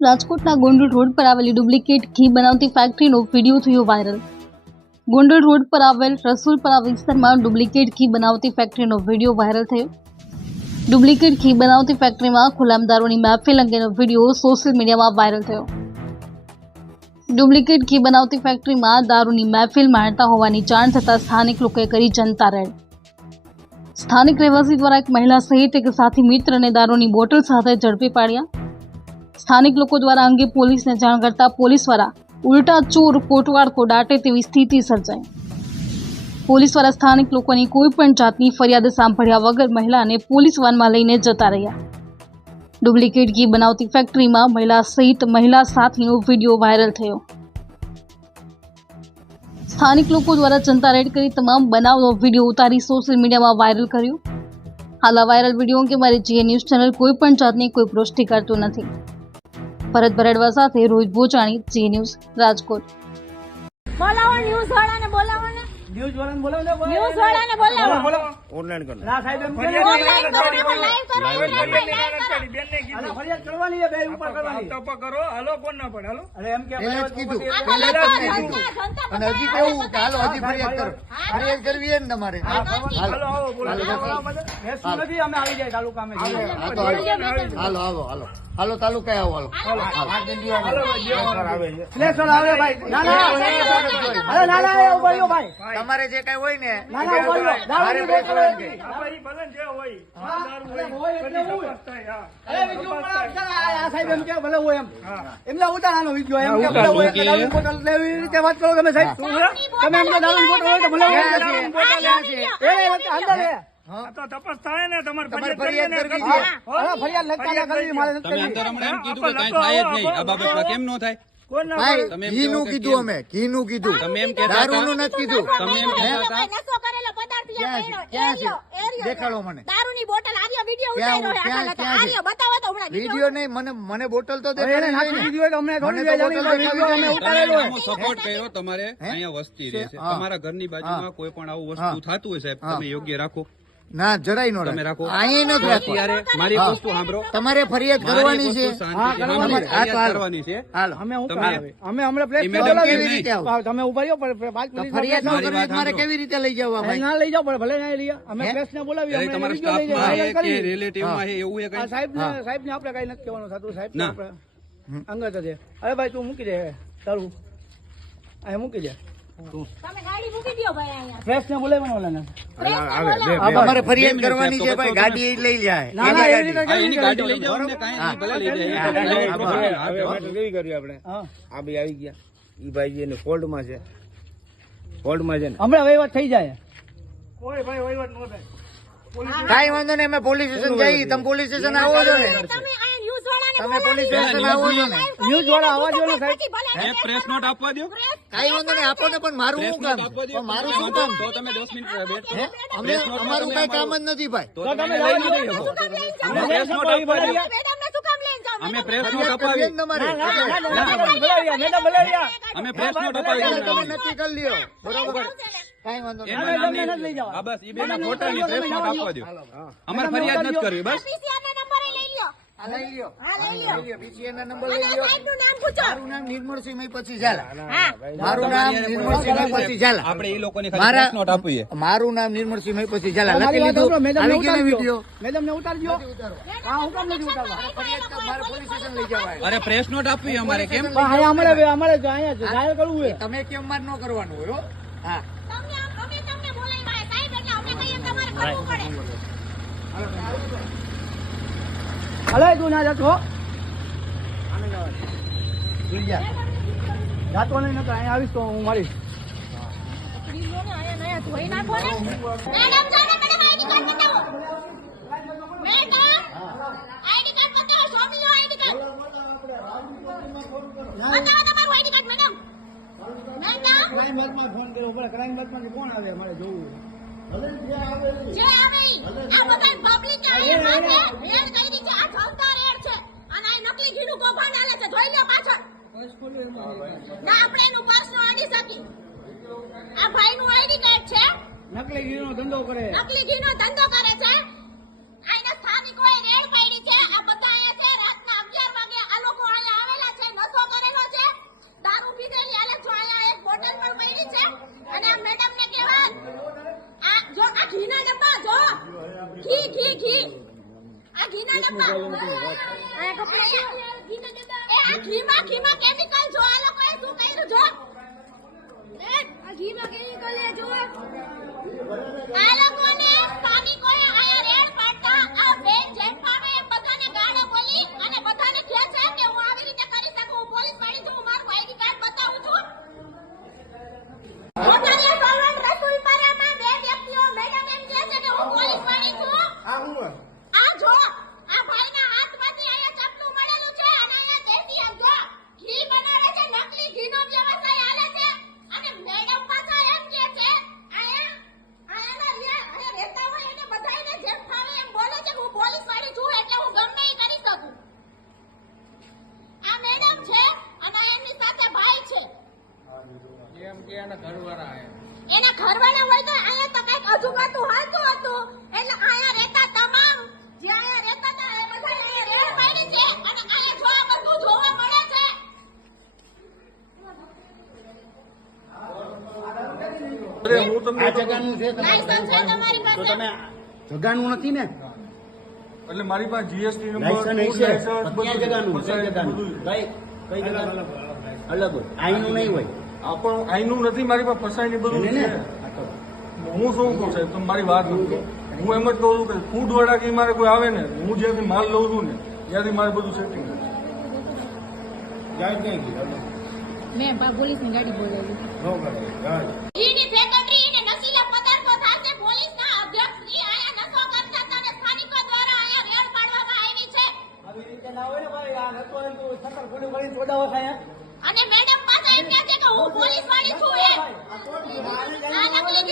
રાજકોટના ગોંડલ રોડ પર આવેલી ડુપ્લિકેટ ઘી બનાવતી ફેક્ટરીનો વીડિયો થયો વાયરલ. ગોંડલ રોડ પર આવેલ રસુલપરા વિસ્તારમાં ડુપ્લિકેટ ઘી બનાવતી ફેક્ટરીનો વીડિયો વાયરલ થયો. ડુપ્લિકેટ ઘી બનાવતી ફેક્ટરીમાં ખુલામદારોની મહેફિલ અંગેનો વીડિયો સોશિયલ મીડિયામાં વાયરલ થયો. ડુપ્લિકેટ ઘી બનાવતી ફેક્ટરીમાં દારૂની મહેફિલ માણતા હોવાની જાણ થતાં સ્થાનિક લોકોએ કરી જનતા રેડ. સ્થાનિક રહેવાસી દ્વારા એક મહિલા સહિત એક સાથી મિત્રને દારૂની બોટલ સાથે ઝડપી પાડ્યા. સ્થાનિક લોકો દ્વારા અંગે પોલીસને જાણ કરતા પોલીસ દ્વારા ઉલટા ચોર કોટવાળ કો દાટે તેવી સ્થિતિ સર્જાઈ. પોલીસ દ્વારા સ્થાનિક લોકોની કોઈ પણ જાતની ફરિયાદ સાંભળ્યા વગર મહિલાને પોલીસ વાનમાં લઈને જતા રહ્યા. ડુપ્લિકેટ ઘી બનાવતી ફેક્ટરીમાં મહિલા સહિત મહિલા સાથીનો વીડિયો વાયરલ થયો. સ્થાનિક લોકો દ્વારા જનતા રેડ કરી તમામ બનાવનો વીડિયો ઉતારી સોશિયલ મીડિયામાં વાયરલ કર્યો. હાલ વાયરલ વીડિયો અંગે મારી જીએ ન્યૂઝ ચેનલ કોઈ પણ જાતની કોઈ પુષ્ટિ કરતું નથી. ભરત ભરડવા સાથે રોહિત ભોચાણી જી ન્યૂઝ રાજકોટ. બોલાવો ન્યૂઝ વાળાને બોલાવો ને ન્યૂઝ વાળાને બોલાવો. ન્યૂઝ વાળાને બોલાવો બોલાવો. ઓનલાઈન કરો. ના સાહેબ એમ કે ઓનલાઈન કરો લાઈવ કરો લાઈવ કરો આને ફરિયાદ કરવાની છે બે ઉપર કરવાની. તો કરો હાલો કોણ ના પડે હાલો. અરે એમ કે કીધું. પછી- આ પહેલા જ બધા કીધું. જનતા અને હજી કેવું? કે હાલો હજી ફરિયાદ કરો. ફરિયાદ કરવી એમ તમારે. હાલો આવો નથી અમે આવી જાય તાલુકા જઈએ. હાલો હાલો. આવો હાલો. હાલો તાલુકા આવો હાલો. આવે ભાઈ. ના ના ના ના એ ઊભા રહ્યો ભાઈ. તમારે જે કઈ હોય ને સાહેબ એમ કે ભલે હોય એમ. એમને ઉતારવાનો વીડિયો એમ કે ભલે હોય દારૂની બોટલ એવી રીતે વાત કરો તમે સાહેબ. તમે એમને દારૂની બોટલ હોય તો ભલે હોય. અંદર તો તપાસ થાય ને તમારે તમારે ફરિયાદ કરીએ ફરિયાદ ને કરવી કરવી. છે. અરે ફરિયાદ લખતા કરવી મારે તમે કરવી. અંદર એમ કીધું કે થાય જ નહીં. આ બાબતમાં કેમ ન થાય? કોણ ના ભાઈ તમે એમ ઘી કહો નું કે કીધું અમે ઘી કીધું. તમે એમ કહેતા દારૂ હતા નું નથી કીધું. તમે એમ કહેતા હતા ભાઈ નશો કરેલો પદાર્થ ક્યાં યા છે? ક્યાં છે? એરિયો એરિયો દેખાડો મને. દારૂની બોટલ આર્યો વિડિયો ઉતાર્યો હે? ક્યાં- આખા ક્યાં છે? આર્યો બતાવો તો હમણાં વીડિયો. નહીં મને મને બોટલ તો દેખાડી ને. અમને થોડી વીડિયો અમે ઉતારેલો સપોર્ટ કર્યો તમારે અહીંયા વસ્તી રહે છે. તમારા ઘરની બાજુમાં કોઈ પણ આવું વસ્તુ થતું હોય સાહેબ તમે યોગ્ય રાખો ના જરાય નો તમે રાખો. અહીંયા નથી રાખવા અત્યારે મારી વસ્તુ સાંભળો. તમારે ફરિયાદ કરવાની છે મારી વસ્તુ શાંતિથી હા, કરવાની. હા, તો ફરિયાદ હાલો. કરવાની છે. હાલો. અમે હું અમે હમણાં પ્લેસ એ મેડમ બોલાવી કેવી રીતે આવો? તમે ઊભા રહ્યો પણ પાંચ મિનિટ ફરિયાદ ન કરવી વાત તો મારે સાંભળો. કેવી રીતે લઈ જવા ભાઈ? ના લઈ જાઓ પણ ભલે ના લઈ. અમે બોલાવી તમારા કે એવું એ કઈ? સાહેબને સાહેબને આપણે કઈ નથી કહેવાનું થતું. સાહેબ ને. આપણે અંગત છે. અરે ભાઈ તું મૂકી દે. તારું. અહીંયા મૂકી દે. તમે ગાડી મૂકી દ્યો ભાઈ ફરિયાદ કરવાની છે ગાડી લઈ જાય. આવી ગયા. ઈ ભાઈ એને ફોલ્ડમાં છે. ફોલ્ડમાં છે ને. હમણાં વહીવટ થઈ જાય. કોઈ ભાઈ વહીવટ ન થાય. કાંઈ વાંધો નહીં અમે પોલીસ સ્ટેશન જઈ તમે પોલીસ સ્ટેશન આવો છો ને. તમે આ ન્યૂઝ વાળાને તમે પોલીસ સ્ટેશન આવો છો ને. ન્યૂઝ વાળા આવવા દો ને સાહેબ. પછી ભલે એક પ્રેસ નોટ આપવા દો. કાંઈ વાંધો નહીં આપો ને પણ મારું શું કામ? આપવા દો. પણ મારું શું કામ? તો તમે દસ મિનિટ વેટ અમે અમારું કઈ કામ જ નથી ભાઈ. તો તમે લઈ નથી શકો શું કામ લઈને જાઓ? અમે પ્રેસ નોટ આપવા દો. મેડમને શું કામ લઈને જાઓ? અમે પ્રેસ નોટ અપાવી જ તમારે બોલાવ્યા મેડમ બોલાવ્યા અમે પ્રેસ નોટ અપાવી તમે નક્કી કરી લ્યો. બરોબર? કાંઈ વાંધો નહીં. બસ ઈ બેના પ્રેસ નોટ આપવા દો. અમારે ફરિયાદ નથી કરવી બસ પીસીઆર ના નંબર લઈ લ્યો આ લઈ લ્યો. લઈ લ્યો. નંબર લ્યો. નામ પૂછો. મારું નામ નિર્મળસિંહ સિંહ પછી ઝાલા. મારું નામ નિર્મળસિંહ પછી ઝાલા. આપણે એ લોકોની મારા નોટ આપવી મારું નામ નિર્મળસિંહ પછી ઝાલા. લખી લીધું. મેડમને ને ઉતારજો. મેડમ ને ઉતારજો. હા હું કામ નથી ઉતારવા. મારે પોલીસ સ્ટેશન લઈ જવાય. અરે પ્રેસ નોટ આપવી અમારે કેમ? અમારે અમારે અહીંયા જાહેર કરવું છે. તમે કેમ માર ન કરવાનું હોય હો? હા. તમને અમે તમને બોલાવ્યા સાહેબ એટલે અમે કહીએ તમારે કરવું પડે. હલે તું ના જતો જાતો નહીં નતો અહીંયા આવીશ તો હું મળીશ ધોઈ નાખો ને મેડમ જાને મેડમ આઈડી કાર્ડ બતાવો મેડમ આઈડી કાર્ડ બતાવો સ્વામી લો આઈડી કાર્ડ બતાવો તમારું ID card madam madam crime બાતમાં ફોન કર્યો. પડે ક્રાઇમ બાતમાંથી કોણ આવે મારે જોવું? જે આવે આ બધા પબ્લિક આ ના આપણે એનું પર્સ નો આડી શકી આ ભાઈ નું આઈડી કાર્ડ છે. નકલી ઘી નો ધંધો કરે. નકલી ઘી નો ધંધો કરે છે. આ આવેલા છે. નશો કરેલો છે. દારૂ પીધેલી હાલત જો અહીંયા એક બોટલ પણ છે. અને મેડમ ને કહેવા આ જો આ ઘી ના ડબ્બા જો. ઘી ઘી ઘી. આ ઘી ના ડબ્બા. આ કપડા ઘી ના ડબ્બા. આવે ઘીમાં ઘીમાં કેમિકલ જો, આ લોકોએ શું કર્યું જો? આ ઘીમાં કેમિકલ જો. આ લોકોને સ્થાનિકોએ આયા રેડ પાડતા આ બેન જેમ ફાવે એમ બધાને ગાળો બોલી અને બધાને કહે છે કે હું આવી રીતે કરી શકું હું પોલીસ વાળી છું હું મારું આઈડી કાર્ડ બતાવું છું મોટાલિયા ગવર્મેન્ટ રસુલપરામાં બે વ્યક્તિઓ મેડમ એમ કહે છે કે હું પોલીસ વાળી છું આ હું હોય? આ જો આ ભાઈના હાથમાંથી અહીંયા ચપલું મળેલું છે અને અહીંયા દેશી આમ જો ઘી બનાવે છે નકલી ઘીનો વ્યવસાય હાલે છે અને મેડમ પાછા એમ કહે છે અહીંયા આયાના રિયા અહીંયા રહેતા હોય એને બધાયને જેમ ફાવે એમ બોલે છે કે હું પોલીસ વાળી છું એટલે હું ગમે એ કરી શકું આ મેડમ છે અને એમની સાથે ભાઈ છે એના ઘરવાળા હોય તો અહીંયા તો કંઈક અજુબાતું હાલતું હતું. એટલે અહીંયા રહેતા તમામ જે અહીંયા રહેતા હતા એ બધા અહીંયા રેડ પાડી છે. અને અહીંયા જો આ બધું જોવા મળે છે. અરે હું તમને આ જગાનું છે તમારી તો તમે જગાનું નથી ને? એટલે મારી પાસે જીએસટી નંબર લાયસન્સ છે. જગાનું કઈ બધું જગાનું કઈ કઈ જગાનું? અલગ હોય. આઈનું નહીં હોય. પણ આઈનું નથી મારી પાસે ફસાય ને બધું છે. હું શું કહું સાહેબ તમે મારી વાત નથી હું એમ જ કહું છું કે ફૂડ વાળા કે મારે કોઈ આવે ને હું જ્યાંથી માલ લઉં છું ને ત્યાંથી મારે બધું સેટિંગ ગાડી બોલાવી. ઘીની ફેક્ટરી અને નશીલા પદાર્થો સાથે પોલીસના અધ્યક્ષ શ્રી અહીંયા નશો કરતા હતા અને સ્થાનિકો દ્વારા અહીંયા રેડ પાડવામાં આવી છે. આવી રીતે ના હોય ને ભાઈ આ નતો એમ તો સત્તર ગોળી ગોળી ચોદાવા ખાયા અને મેડમ એમ કહે છે કે હું પોલીસ વાળી છું એમ આ નકલી